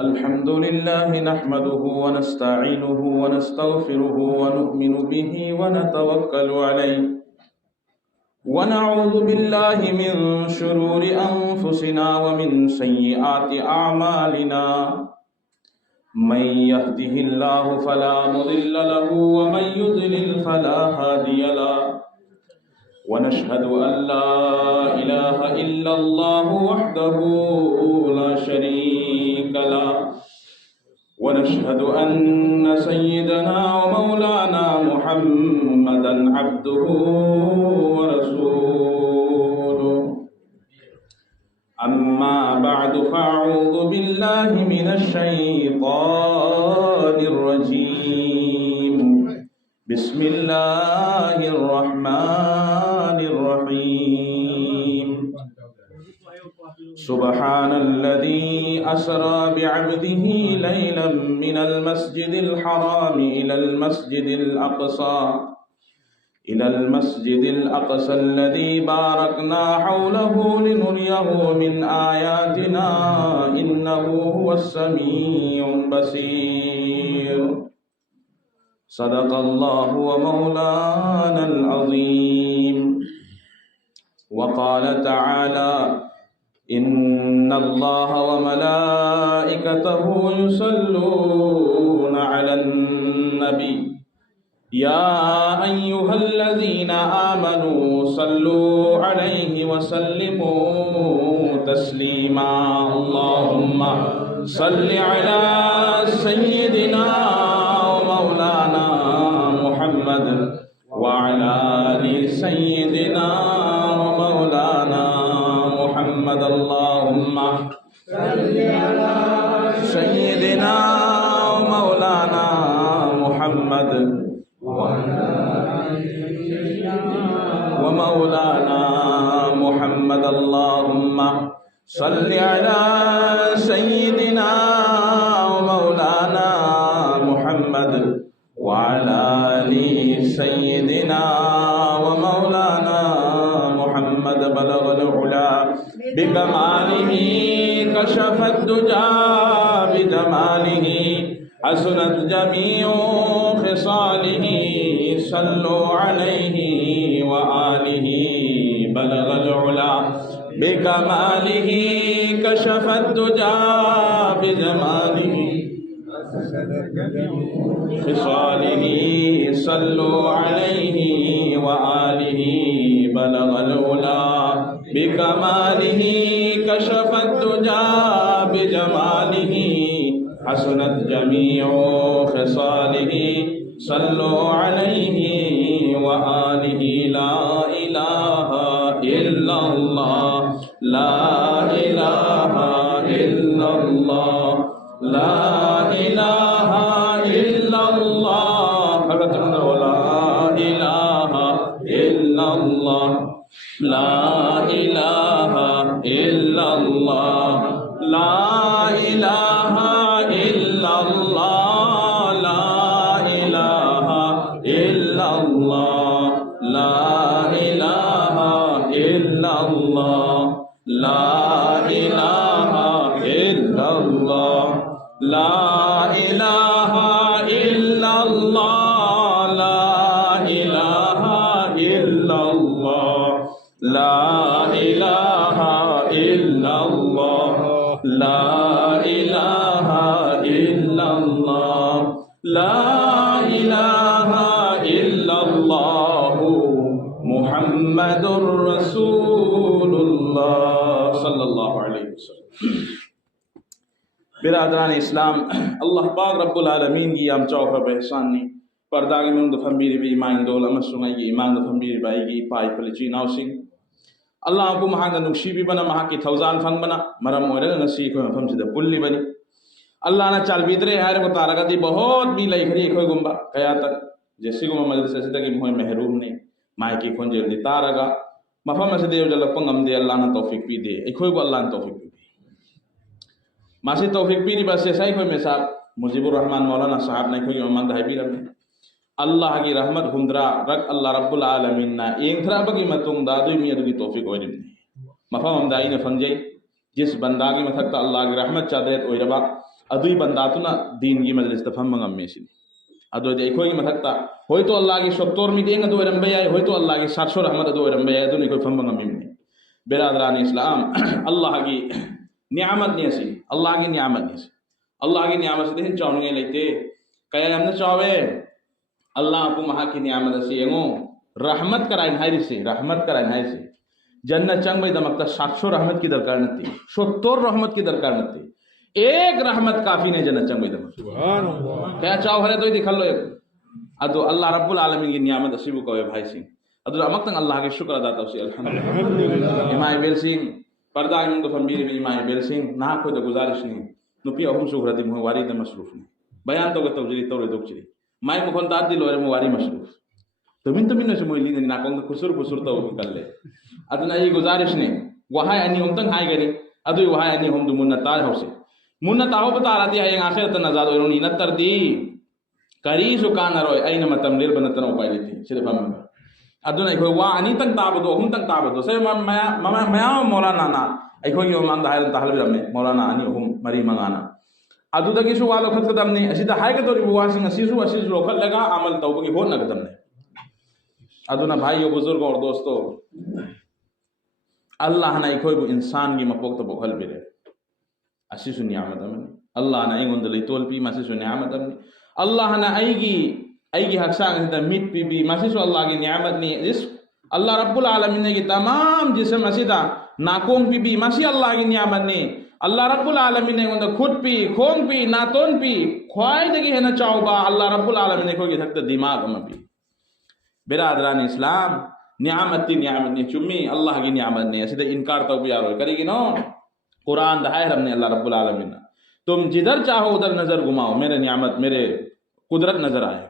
الحمد لله نحمده ونستعينه ونستغفره ونؤمن به ونتوكل عليه ونعوذ بالله من شرور أنفسنا ومن سيئات أعمالنا من يهده الله فلا مضل له ومن يضلل فلا هادي له ونشهد أن لا إله إلا الله وحده لا شريك له ونشهد أن سيدنا ومولانا محمدا عبده ورسوله أما بعد فأعوذ بالله من الشيطان الرجيم بسم الله الرحمن الرحيم سبحان الذي أسرى بعبده ليلا من المسجد الحرام إلى المسجد الأقصى الذي باركنا حوله لنريه من آياتنا إنه هو السميع البصير صدق الله ومولانا العظيم وقال تعالى إن الله وملائكته يصلون على النبي يا أيها الذين آمنوا صلوا عليه وسلموا تسليما اللهم صل على سيدنا ومولانا محمد وعلى آل سيدنا ومولانا محمد اللهم صل على سيدنا ومولانا محمد ومولانا محمد اللهم صل على سيدنا ومولانا محمد وعلى آل سيدنا ومولانا محمد بلغ العلا بكماله كشف الدجى بجماله حسنت جميع خصاله صلوا عليه وآله بلغ العلا بكماله كشف الدجى بجماله خصاله صلوا عليه وآله بلغ العلا بكماله كشف الدجى بجماله حسنت جميع خصاله صلوا عليه وآله لا إله إلا الله لا إله إلا الله لا إله إلا الله لا إله إلا الله لا إله إلا الله لا إله إلا الله لا إله إلا الله لا إله إلا الله لا إله إلا الله لا إله إلا الله لا إله إلا الله لا إله إلا الله لا إله إلا الله لا إله إلا الله محمد رسول الله صلى الله عليه وسلم बिरादरान इस्लाम अल्लाह पाक रब्बुल आलमीन की याम चौफा बेहसान ने पर्दागे में फंबीर भी ईमान दोल अमसुंग की ईमान फंबीर बाई की पाई पलिची नाउसिंग अल्लाह को महान नुक्शी भी बना महा की थौजान फंग बना मरम ओरग नसी को फम से पुल्ली बनी अल्लाह ने चाल बिदरे हार को तारगती बहुत भी लई खरी कोई गुंबा कया तक जैसे को मदरसे से तक मोह महरूम ने माय की खोन जल्दी तारगा मफम से देव जल पंगम दे अल्लाह ने तौफीक भी दे इखोय को अल्लाह ने तौफीक भी मासे तौफीक भी बस ऐसा ही कोई में साहब मुजीबुर रहमान मौलाना साहब ने कोई मोहम्मद हाइबी रहे अल्लाह की रहमत हुंद्रा रक अल्लाह रब्बुल आलमीन ना एंथराबगी मतुंगदा दुई मी अदुगी तौफीक ओइरिमनी मफहम हमदाई ने फंगजई जिस बंदा की मथक्ता अल्लाह की रहमत चादरेत ओइरबा अदुई बंदातुना दीन की मजलिस ता फम्म ngam अदोदे अखोई मथक्ता होय तो अल्लाह की सत्तोर मी देंग अदु ओइरम बयाय होय तो अल्लाह की 700 रहमत अदु ओइरम बयाय अदु ने कोई फम्म ngam बेरादरान इस्लाम अल्लाह की नियामत ने सी अल्लाह की नियामत ने अल्लाह की नियामत से दिन चावने लेते कया हमने चावे अल्लाह को महा की नियामत से यंगो रहमत कराइन हाइरी से रहमत कराइन हाइरी से जन्नत चंग भाई दमकता 700 रहमत की दरकार नती 70 रहमत की दरकार नती एक रहमत काफी ने जन्नत चंग भाई दमक सुभान अल्लाह क्या चाव हरे तो दिखा लो अदो अल्लाह रब्बुल आलमीन की नियामत असीबु को भाई सिंह अदो अमक्तंग अल्लाह के शुक्र अदा तौसी अल्हम्दुलिल्लाह इमाम बेल सिंह पर्दा में तो फंबीर में इमाम बेल सिंह ना कोई तो गुजारिश नहीं नुपी अहम सुहरती मुवारी द मसरूफ नहीं बयान तो के तवजरी तौरे दुखचरी माय मुखन दाद दिल और मुवारी मसरूफ तो मिन से मोइली ने नाकोंग खुसुर खुसुर तो कर ले अदना ये गुजारिश ने वहाय अनि हमतंग हाय गरी अदु वहाय अनि हम दु मुन्ना ताज हौसे मुन्ना ताहो बता रहा दिया ये आखिर त नजाद और नी नतर दी करी सुकान रोय अइन मतम लेर बनतन उपाय लेती सिर्फ हम अदुना इखो वा अनि तंग ताबदो हम तंग ताबदो से मया मौलाना ना इखो यो मान दाहिर तहल बिरमे मौलाना अनि हम मरी मंगाना अदुदगी सु वालो खत कदमनी असिदा हाय के तोरी बुवासिंग असिसु लोखत लगा अमल तौबगी हो न कदमने अदुना भाइयों बुजुर्गों और दोस्तों अल्लाह ना इखो इंसान की मपोक तो बोखल बिरे असिसु नियामत अमन अल्लाह ना इंगोंद लितोल पी मसिसु नियामत अमन अल्लाह ना आईगी हक्सांग द मिट पी बी मसिसु अल्लाह की नियामत नी जिस अल्लाह रब्बुल आलमीन की तमाम जिस्म मसिदा नाकोंग पी बी मसी अल्लाह की नियामत नी अल्लाह रब्बुल आलमीन ने उन्हें खुद पी खोंग पी नातोन पी ख्वाई दगी है ना चाओबा अल्लाह रब्बुल आलमीन ने कोई थकता दिमाग में पी बिरादरान इस्लाम नियामत ने चुम्मी अल्लाह की नियामत ने ऐसे इनकार तो भी यारो करेगी नो कुरान दहाय हमने अल्लाह रब्बुल आलमीन तुम जिधर चाहो उधर नजर घुमाओ मेरे नियामत मेरे कुदरत नजर आएगा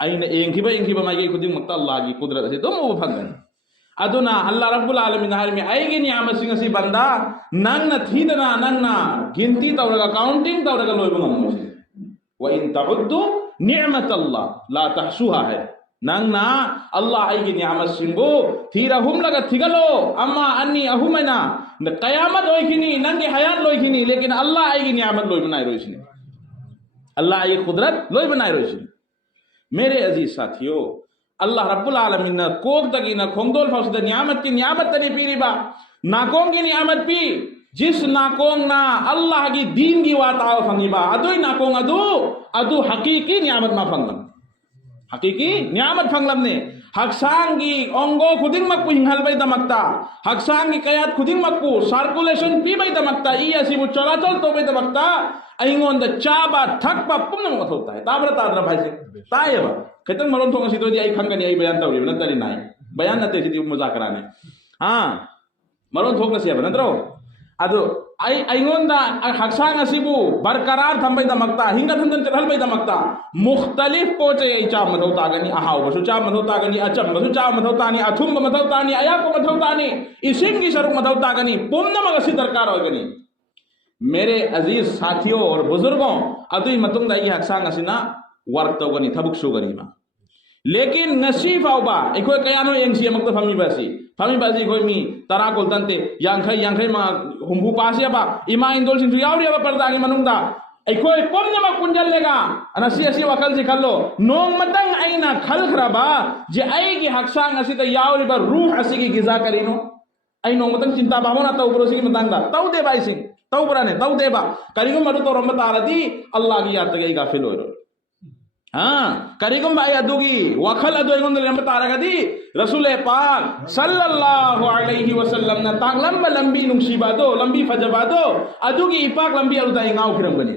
आईने एंखिबा मागी खुदी मुक्त अल्लाह की कुदरत से तुम वो फगन अदुना अल्लाह रब्बुल आलमीन हार में आएगी नियामत सिंह सी बंदा नंग न थीदना नंग ना गिनती तौरगा काउंटिंग तौरगा लोय बंगम व इन तउद्दु निअमत अल्लाह ला तहसुहा है नंग ना अल्लाह आएगी नियामत सिंगो थीरा हुम लगा थिगलो अम्मा अन्नी अहुमना कयामत होइखिनी नंगे हयात लोइखिनी लेकिन अल्लाह आएगी नियामत लोय बनाए रोइसिनी अल्लाह आएगी कुदरत लोय बनाए रोइसिनी मेरे अजीज साथियों अल्लाह रब्बुल आलमीन न कोक तकी न खोंगदोल फौसद नियामत की नियामत तनी पीरी बा नाकोंग की नियामत पी जिस नाकोंग ना अल्लाह की दीन की वाताव फंगी बा अदुई नाकोंग अदु हकीकी नियामत मा फंगलम हकीकी नियामत फंगलम ने हक्सांगी ओंगो खुदिंग मक्कु हिंगल बाई दमकता हक्सांगी कयात खुदिंग मक्कु सर्कुलेशन पी बाई दमकता ई असीबु चलाचल तो बाई दमकता अइंगोन द चाबा थकपा पुनम मत होता है ताबरा भाई से तायबा खतन मरोन थोंग सिदो दी आई खंगनी आई बयान तौरी नतरी नाई बयान नते सिदी मुजाकरा ने हां मरोन थोंग नसिया नत्रो अदु आई अइंगोन दा हक्सांग असीबु बरकरार थंबई दमकता हिंगा थंदन चलल बई दमकता मुख्तलिफ पोचे आई चा मधौता गनी आहाव बसु चा मधौता गनी अचम बसु चा मधौता नि अथुम मधौता नि आया को मधौता नि इसिंगी सरुक मधौता गनी पुन्न मगसी दरकार हो गनी मेरे अजीज साथियों और बुजुर्गों अदुई मतुंग दा ई हक्सांग असिना वर्क तो गनी थबुक सु गनी मा लेकिन नसीब आउबा एकोय कयानो एंसी मक फमी बासी कोई मी तरा कोल तंते यांखै मा हुंबु पासे बा इमा इंदोल सिंधु यावरी बा परदागी मनुंगदा एकोय पोमना मा कुंजल लेगा अनसी असी वकल से खल्लो नोंग मतंग आइना खल खराबा जे आई की हक्सांग असी त यावरी बा रूह असी की गिजा करिनो आई नोंग मतंग चिंता भावना तो उपरोसी की मतंगदा तौ दे बाई सिंह तौ बराने तौ देबा करिगो मरु तो रम्बत आरदी अल्लाह की याद तगे गाफिल होरो हाँ करिगम भाई अदुगी वखल अदु एगोंद रम्बत आरगदी रसूल पाक सल्लल्लाहु अलैहि वसल्लम ना ताक लंबी नुंगसीबा दो लंबी फजबा दो अदुगी इपाक लंबी अरुदा इंगाव खिरम बनी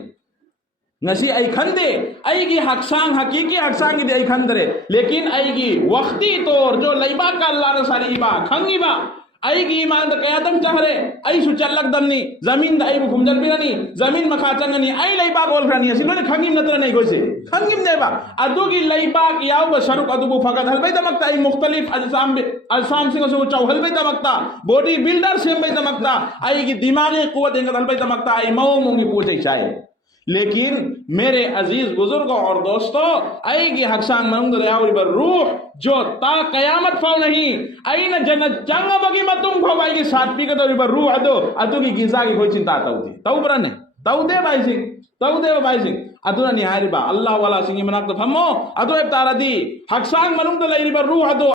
नसी आई खंदे आईगी हक्सांग हकीकी हक्सांग दे आई खंदरे लेकिन आईगी वक्ती तौर जो लैबा का अल्लाह ने सारी इबा खंगीबा आईगी ईमान द कयादम चाहरे आई सुचल्लक दमनी जमीन द आई बुखुमजल बिरनी जमीन मखाचंगनी आई लैबा गोल खरनी सिलोने खंगिम नत्र नहीं गोसे खंगिम देबा अदुगी लैबा याव ब शरुक अदुबु फगत हलबै दमकता आई मुख्तलिफ अजसाम सिंग सो चाव हलबै दमकता बॉडी बिल्डर सेम बै दमकता आईगी दिमागी कुवत इंग हलबै दमकता आई मौ मुंगी पूछै चाहे लेकिन मेरे अजीज बुजुर्गों और दोस्तों आएगी हक्सांग मंद यावरी रूह जो ता कयामत फाव नहीं आई न जन्नत चंग बगी मतुम फाव आएगी साथ पी के तो रूह अदो की गिजा की कोई चिंता ताउदी ताउब्रने ताउदे भाई सिंह ताउदे भाई सिंह अदुना निहारिबा अल्लाह वाला सिंह मनाक फमो अदो तारादी हक्सांग मनुंग रूह अदो